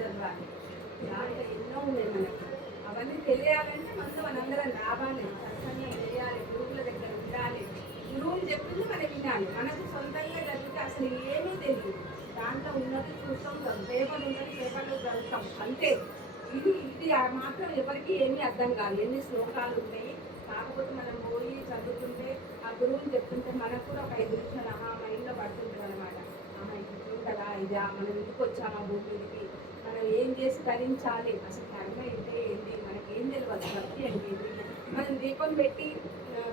చదవాలి. దాంట్లో ఎన్నో ఉన్నాయి మనకి. అవన్నీ తెలియాలంటే మనందరం రావాలి, సత్సంగం చేయాలి, గురువుల దగ్గర ఉండాలి. గురువులు చెప్పింది మనం వినాలి. మనకు సొంతంగా జరిగితే అసలు ఏమీ తెలియదు. దాంట్లో ఉన్నది చూస్తాం, పేపర్ ఉన్నది పేపర్లో చదువుతాం అంతే. ఇది మాత్రం ఎవరికి ఏమీ అర్థం కాదు. ఎన్ని శ్లోకాలు ఉన్నాయి, కాకపోతే మనం పోయి చదువుతుంటే ఆ గురువుని చెప్తుంటే మనకు కూడా ఒక 5 నిమిషాలు మైండ్లో పడుతుంటుంది అనమాట. ఇది కదా, ఇదా, మనం ఇంటికి వచ్చామా భూమికి, మనం ఏం చేసి ధరించాలి, అసలు కర్మ అంటే ఏంటి, మనకి ఏం తెలియదు, భక్తి అంటే మనం దీపం పెట్టి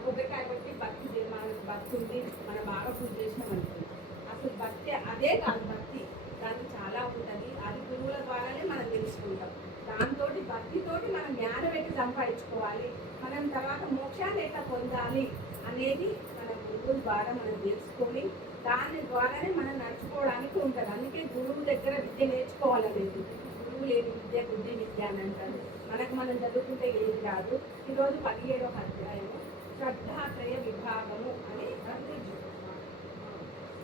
కొబ్బరికాయ కొట్టి భక్తి మనకు భక్తి ఉంది, మనం బాగా పూజ చేసినాం అనుకోండి. అసలు భక్తి అదే కాదు, భక్తి దానికి చాలా ఉంటుంది. అది గురువుల ద్వారానే మనం తెలుసుకుంటాం. దాంతో భక్తితోటి మనం జ్ఞానం ఎట్లా సంపాదించుకోవాలి, మనం తర్వాత మోక్షాన్ని ఎట్లా పొందాలి అనేది మన గురువుల ద్వారా మనం తెలుసుకొని దాని ద్వారానే మనం నడుచుకోవడానికి ఉంటుంది. అందుకే గురువు దగ్గర విద్య నేర్చుకోవాలనేది. గురువు లేని విద్య బుద్ధి విద్య అని అంటారు. మనకు మనం చదువుకుంటే ఏది రాదు. ఈరోజు 17వ అధ్యాయము శ్రద్ధాత్రయ విభాగము అని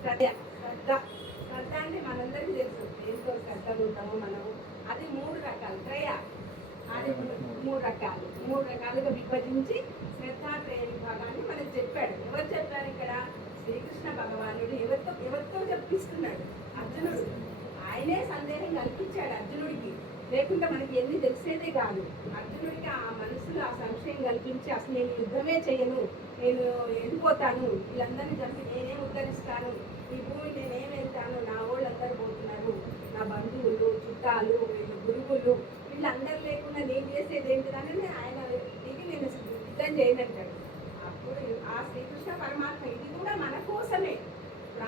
శ్రద్ధ అంటే మనందరికీ తెలుసు. ఎంతో శ్రద్ధ ఉంటామో మనము. అది 3 రకాలు. అది 3 రకాలు. 3 రకాలుగా విభజించి శ్రద్ధాత్రయ విభాగాన్ని మనకు చెప్పాడు. ఎవరు చెప్పారు ఇక్కడ? శ్రీకృష్ణ భగవానుడు ఎవరితో చెప్పిస్తున్నాడు? అర్జునుడు. ఆయనే సందేహం కల్పించాడు అర్జునుడికి. లేకుంటే మనకి ఎన్ని తెలిసేదే కాదు. అర్జునుడికి ఆ మనసులో ఆ సంశయం కల్పించి అసలు నేను యుద్ధమే చేయను, నేను వెళ్ళిపోతాను, వీళ్ళందరినీ చంపి నేనేం ఉద్ధరిస్తాను, ఈ భూమి నేనేం వెళ్తాను, నా వాళ్ళందరూ పోతున్నారు, నా బంధువులు చుట్టాలు వీళ్ళు గురువులు వీళ్ళందరూ లేకుండా నేను చేసేది ఏంటిదని ఆయన దిగి నేను యుద్ధం చేయనంటాడు. అప్పుడు ఆ శ్రీకృష్ణ పరమాత్మ ఇది కూడా మన కోసమే.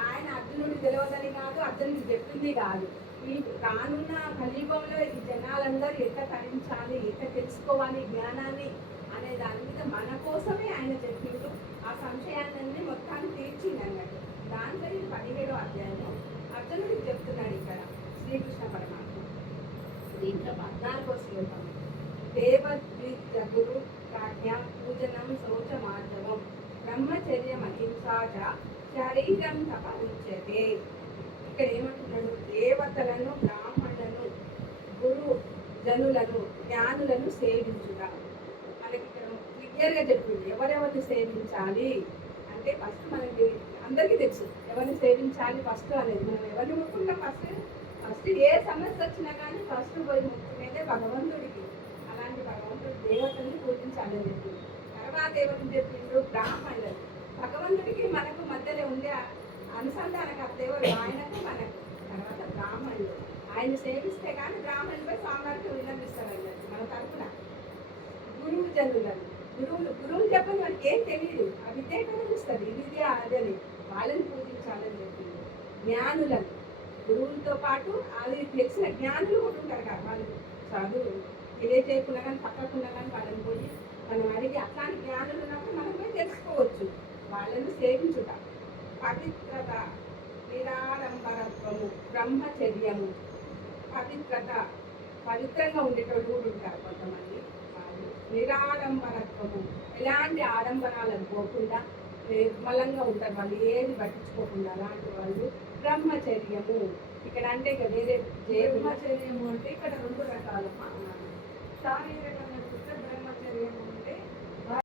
ఆయన అర్జునుడికి తెలియదని కాదు, అర్జునుడికి చెప్పింది కాదు. ఈ రానున్న కలియుగంలో ఈ జనాలందరూ ఎట్లా తరించాలి, ఎట్లా తెలుసుకోవాలి జ్ఞానాన్ని అనే దాని మీద మన కోసమే ఆయన చెప్పిండు. ఆ సంశయాన్ని మొత్తాన్ని తీర్చింది అన్నట్టు. దాంట్లో ఇది 17వ అధ్యాయంలో అర్జునుడికి చెప్తున్నాడు ఇక్కడ శ్రీకృష్ణ పరమాత్మ. దీంట్లో 14వ శ్లోకం దేవద్విజగురు ప్రాజ్ఞ పూజనం శౌచ మార్జవం బ్రహ్మచర్యం అహింసాచ శరీరం తపముచ్యతే. ఇక్కడ ఏమంటున్నాడు? దేవతలను, బ్రాహ్మణులను, గురు జనులను, జ్ఞానులను సేవించుట. మనకి ఇక్కడ క్లియర్గా చెప్పింది ఎవరెవరిని సేవించాలి అంటే ఫస్ట్ మనకి అందరికీ తెలుసు ఎవరిని సేవించాలి ఫస్ట్ అనేది. మనం ఎవరిని ముట్టుకుంటాం ఫస్ట్ ఏ సమస్య వచ్చినా కానీ ఫస్ట్ పోయి ముట్టుకునేదే భగవంతుడికి. అలాంటి భగవంతుడు దేవతల్ని పూజించాలని చెప్పింది. తర్వాత ఏమని చెప్పిండు? బ్రాహ్మణులు. భగవంతుడికి మనకు మధ్యలో ఉండే అనుసంధానకర్త ఎవరు? ఆయనకు మనకు. తర్వాత బ్రాహ్మణులు. ఆయన సేవిస్తే కానీ బ్రాహ్మణులపై స్వామివారికి విన్నపిస్తారు అన్నట్టు మన తరఫున. గురువు జనులను, గురువులు చెప్పని మనకి ఏం తెలియదు, ఆ విద్య తెలుస్తుంది, ఇది అదని వాళ్ళని పూజించాలని చెప్పింది. జ్ఞానులను, గురువులతో పాటు అది తెలిసిన జ్ఞానులు కూడా ఉంటారు కదా, వాళ్ళు చదువు తెలియజేయకుండా కానీ పక్కకుండా కానీ వాళ్ళని పోయి మనం అడిగి అట్లాంటి జ్ఞానులు ఉన్నప్పుడు మనం పోయి తెలుసుకోవచ్చు. వాళ్ళని సేవించుట. పవిత్రత, నిరాడంబరత్వము, బ్రహ్మచర్యము. పవిత్రత, పవిత్రంగా ఉండేటోళ్ళు కూడా ఉంటారు కొంతమంది. నిరాడంబరత్వము, ఎలాంటి ఆడంబరాలకు పోకుండా నిర్మలంగా ఉంటారు వాళ్ళు, ఏది పట్టించుకోకుండా అలాంటి వాళ్ళు. బ్రహ్మచర్యము ఇక్కడ అంటే ఇక వేరే బ్రహ్మచర్యము అంటే ఇక్కడ 2 రకాలు. శారీరకంగా